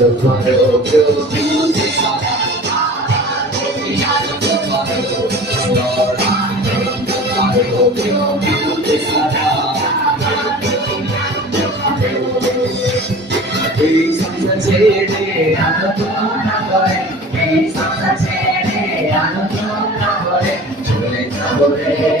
এই সংসার ছেড়ে আনন্দ না করে এই সংসার ছেড়ে আনন্দ না করে চলে যাব রে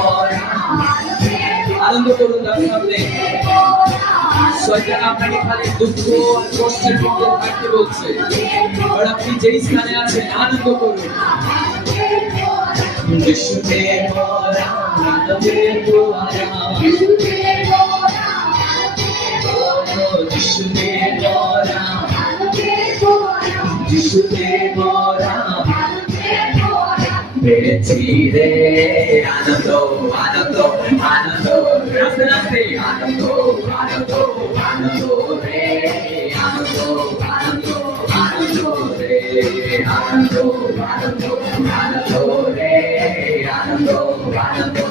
আনন্দ করুন দাদা আপনি। শয়তান আপনাকে খালি দুঃখ আর কষ্টের মধ্যে থাকতে বলছে। আর আপনি যেই স্থানে আছেন, আনন্দ করুন। ভরা যিশুতে పిలిచిదే ఆనందో ఆనందో ఆనందో రసరసే ఆనందో ఆనందో ఆనందో రే ఆనందో ఆనందో ఆనందో రే ఆనందో ఆనందో ఆనందో రే ఆనందో ఆనందో